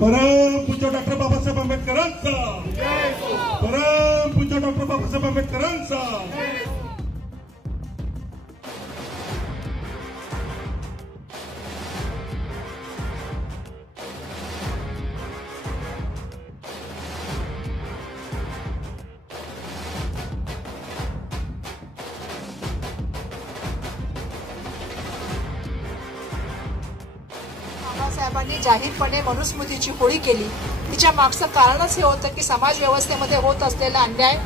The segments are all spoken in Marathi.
परमपूज्य डॉक्टर बाबासाहेब आंबेडकरांचा, परमपूज्य डॉक्टर बाबासाहेब आंबेडकरांचा. बाबासाहेबांनी जाहीरपणे मनुस्मृतीची होळी केली. तिच्या मागचं कारणच हे होतं की समाज व्यवस्थेमध्ये होत असलेला अन्याय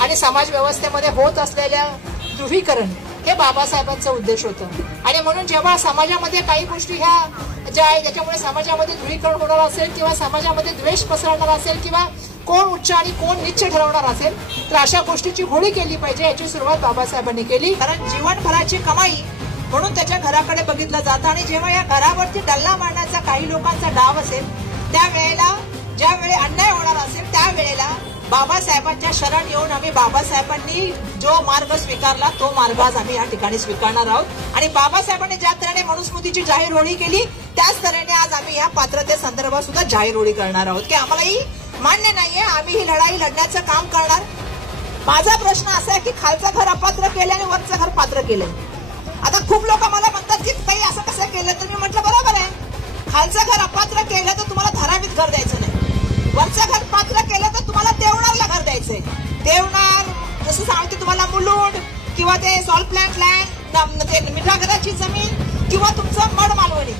आणि समाज व्यवस्थेमध्ये होत असलेल्या ध्रुवीकरण हे बाबासाहेबांचा उद्देश होतं. आणि म्हणून जेव्हा समाजामध्ये काही गोष्टी ह्या ज्या आहे ज्याच्यामुळे समाजामध्ये ध्रुवीकरण होणार असेल किंवा समाजामध्ये द्वेष पसरवणार असेल किंवा कोण उच्च आणि कोण नीच ठरवणार असेल तर अशा गोष्टीची होळी केली पाहिजे याची सुरुवात बाबासाहेबांनी केली. कारण जीवनभराची कमाई म्हणून त्याच्या घराकडे बघितलं जातं आणि जेव्हा या घरावरती डल्ला मारण्याचा काही लोकांचा डाव असेल त्यावेळेला ज्यावेळी अन्याय होणार असेल त्यावेळेला बाबासाहेबांच्या शरण येऊन आम्ही बाबासाहेबांनी जो मार्ग स्वीकारला तो मार्ग आज आम्ही या ठिकाणी स्वीकारणार आहोत. आणि बाबासाहेबांनी ज्या तऱ्हेने मनुस्मृतीची जाहीर होळी केली त्याच तऱ्हेने आज आम्ही या पात्रतेसंदर्भात सुद्धा जाहीर होळी करणार आहोत की आम्हालाही मान्य नाहीये, आम्ही ही लढाई लढण्याचं काम करणार. माझा प्रश्न असा आहे की खालचं घर अपात्र केलं आणि वरचं घर पात्र केलं. आता खूप लोक मला म्हणतात की काही असं कसं केलं तर मी म्हटलं बरोबर आहे, खालचं घर अपात्र केलं तर तुम्हाला धारावीत घर द्यायचं नाही, वरचं घर पात्र केलं तर तुम्हाला देवणारला घर द्यायचंय. देवणार जसं सांगते तुम्हाला मुलुंड किंवा ते सॉल्ट प्लांट लँड मिठागराची जमीन किंवा तुमचं मड मालवणी.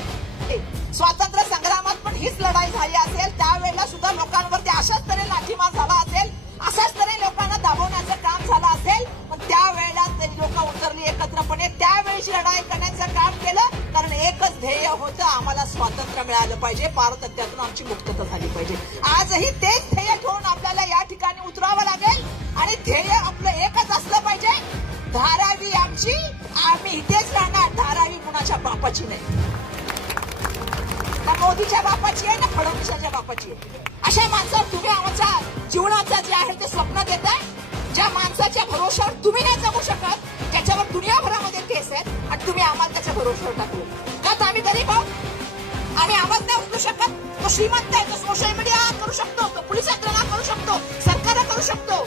स्वातंत्र्य संग्रामात पण हीच लढाई झाली असेल त्यावेळेला सुद्धा लोकांवरती अशाच तऱ्हे लाठीमार झाला असेल, अशाच तऱ्हे लोकांना दाबवण्याचं काम झालं असेल. पण त्यावेळेला लोक उतरली एकत्रपणे, त्यावेळेची लढाई करण्याचं काम केलं कारण एकच ध्येय होतं, आम्हाला स्वातंत्र्य मिळालं पाहिजे, पारतंत्र्यातून आमची मुक्तता झाली पाहिजे. आजही तेच ध्येय ठेवून आपल्याला या ठिकाणी उतरावं लागेल आणि ध्येय आपलं एकच असलं पाहिजे, धारावी आमची, आम्ही इथेच राहणार, धारावी कुणाच्या बापाची नाही, ना मोदीच्या बापाची आहे ना फडणवीसाच्या बापाची आहे. अशा माणसावर तुम्ही आमच्या जीवनाचं जे आहे ते स्वप्न देताय, ज्या माणसाच्या भरोशावर तुम्ही नाही जगू शकत, त्याच्यावर दुनियाभरामध्ये केस आहेत आणि तुम्ही आम्हाला त्याच्या भरोशावर टाकलो का? तर आम्ही गरीब आहोत, आम्ही आवाज नाही उचलू शकत. तो श्रीमंत आहे, तो सोशल मीडिया करू शकतो, तो पोलीस यंत्रणा करू शकतो, सरकार करू शकतो.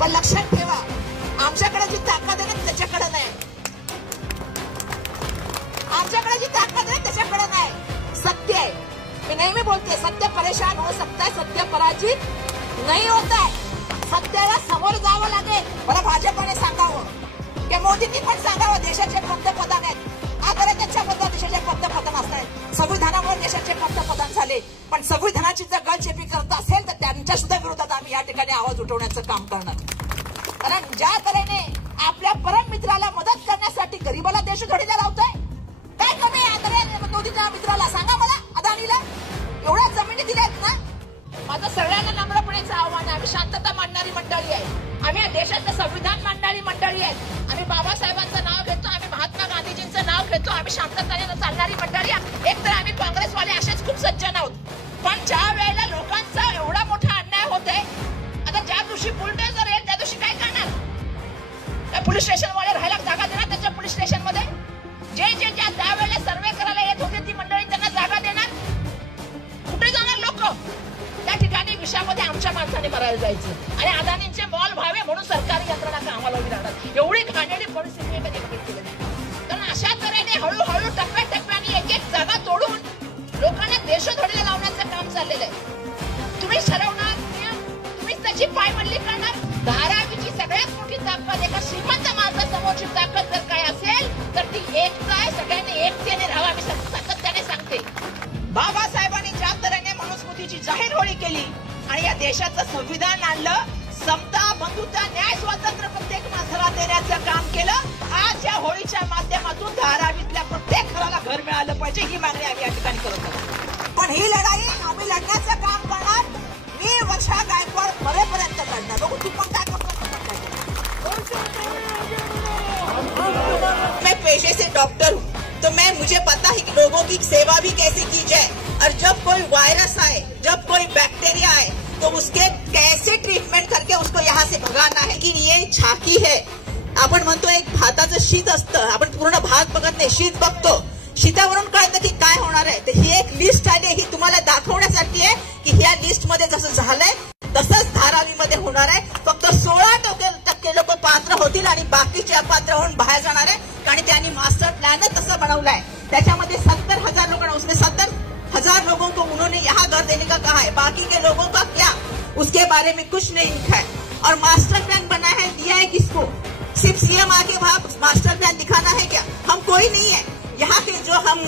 पण लक्षात ठेवा आमच्याकडे जी ताकद आहे त्याच्याकडे नाही, आमच्याकडे जी ताकद आहे त्याच्याकडे नाही. सत्य आहे, मी नेहमी बोलते सत्य परेशान हो सकता है, सत्य पराजित नहीं होता है. सत्याला समोर जावं लागेल. मला भाजपाने सांगावं की मोदींनी पण सांगावं देशाचे पंतप्रधान आहेत, आदर त्यांच्याबद्दल देशाचे पंतप्रधान असतात. संविधानामुळे देशाचे पंतप्रधान झाले, पण संविधानाची जर गळचेपी करत असेल तर त्यांच्या सुद्धा विरोधात आम्ही या ठिकाणी आवाज उठवण्याचं काम करणार. कारण ज्या तऱ्हेने आपल्या परम मित्राला मदत करण्यासाठी गरीबाला देशोधडीला लावतोय, काय कमी आहे मोदीच्या मित्राला? सांगा मला, अदानीला एवढ्या जमिनी दिल्यात ना. माझं सगळ्यांना नम्रपणेचं आव्हान आहे, आम्ही शांतता मांडणारी मंडळी आहे, आम्ही या देशाचं संविधान मांडणारी मंडळी आहे, आम्ही बाबासाहेबांचं नाव घेतो, आम्ही महात्मा गांधीजींचं नाव घेतो, आम्ही शांततेने चालणारी मंडळी आहे. एक तर आम्ही काँग्रेसवाले असेच खूप सज्जन आहोत, पण ज्या वेळेला लोकांचा एवढा मोठा अन्याय होतोय, आता ज्या दिवशी बुलडोझर येईल त्या दिवशी काय करणार? त्या पोलीस स्टेशनवाले राहायला जागा देणार त्यांच्या पोलीस स्टेशनमध्ये? जे जे ज्या त्यावेळेला सर्वे करायला येत होते ती मंडळी त्यांना जागा देणार? कुठे जाणार लोक? त्या ठिकाणी विषयामध्ये आमच्या माणसाने मरायला जायचं आणि अदानींचे मॉल व्हावे म्हणून सरकारी यंत्रणा कामाला उभी राहणार. एवढी घाणेरडी परिस्थिती मी कधी बघितलेली नाही. कारण अशा तऱ्हेने हळूहळू टप्प्याटप्प्याने एक एक जागा तोडून लोकांना देशोधडीला लावण्याचं काम चाललेलं आहे. तुम्ही ठरवणार नियम, तुम्हीच त्याची पायमल्ली करणार. धारावीची सगळ्यात मोठी ताकद एका श्रीमंत माणसासमोरची ताकद जर काय असेल तर ती एकता आहे. सगळ्यांनी एकतेने राहावा, मी सातत्याने सांगते. बाबासाहेबांनी ज्या तऱ्हेने मनुस्मृतीची जाहीर होळी केली आणि या देशाचं संविधान आणलं, समता, बंधुता, न्याय, स्वातंत्र्य प्रत्येक माणसाला देण्याचं काम केलं. आज या होळीच्या माध्यमातून धारावीतल्या प्रत्येक घराला घर मिळालं पाहिजे ही मागणी आम्ही या ठिकाणी करत आहोत. पण ही लढाई आम्ही लढण्याचं काम करणार. मी वर्षा गायकवाड मरेपर्यंत लढणार. बघू तू पण काय करतो. मैं पेशे से डॉक्टर हूँ तो मुझे पता है कि लोगों की सेवा भी कैसे की जाए, और जब कोई वायरस आए, जब कोई बैक्टीरिया आए तो उसके कैसे ट्रीटमेंट करके उसको यहाँ से भगाना है. की ये झाकी है. आपण म्हणतो एक भाताचं शीत असतं, आपण पूर्ण भात बघत नाही, शीत बघतो. शितावरून कळतं की काय होणार आहे. तर ही एक लिस्ट आली, ही तुम्हाला दाखवण्यासाठी आहे की ह्या लिस्टमध्ये जसं झालंय तसंच धारावीमध्ये होणार आहे. फक्त 16% लोक पात्र होतील आणि बाकीचे अपात्र होऊन बाहेर जाणार आहे. कारण त्यांनी मास्टर प्लॅन तसं बनवलाय. त्याच्यामध्ये 70,000 लोग, उसमें 70,000 लोगों को उन्होंने यहाँ घर देने का कहा है, बाकी के लोगों का क्या, उसके बारे में कुछ नहीं लिखा है. और मास्टर प्लान बना है, दिया है किसको? सिर्फ सीएम आके वहाँ मास्टर प्लान दिखाना है क्या? हम कोई नहीं है. यहाँ के जो हम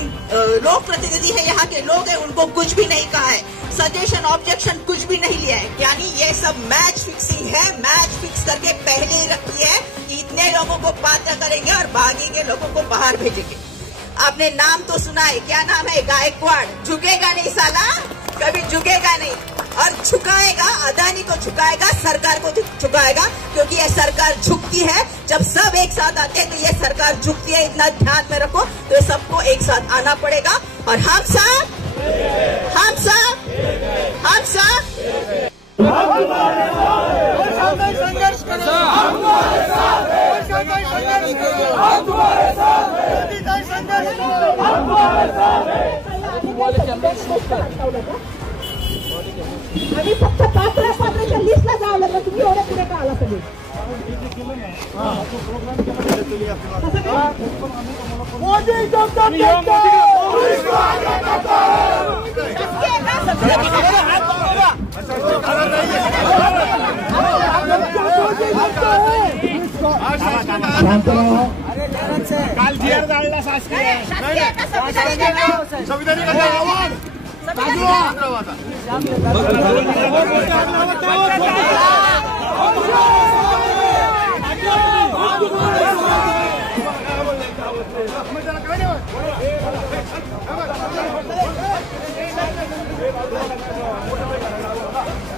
लोक प्रतिनिधि है, यहाँ के लोग हैं, उनको कुछ भी नहीं कहा है. सजेशन ऑब्जेक्शन कुछ भी नहीं लिया है. यानी ये सब मैच फिक्सिंग है. मैच फिक्स करके पहले ही रखी है कि इतने लोगों को पात्र करेंगे और बाकी के लोगों को बाहर भेजेंगे. आपने नाम तो सुना है, क्या नाम है? गायकवाड़. झुकेगा नहीं साला, कभी झुकेगा नहीं. और झुकाएगा, अदानी को झुकाएगा, सरकार को झुकाएगा, क्योंकि ये सरकार झुकती है. जब सब एक साथ आते हैं तो ये सरकार झुकती है. इतना ध्यान में रखो. तो सबको एक साथ आना पड़ेगा. और हम सब संघर्ष करो. आम्ही फक्त पात्राच्या लिस्टला जावं लागलं. तुम्ही एवढ्या पुढे का आला सगळे? काल जीआर जाळला शासकीय संविधानिक आवाज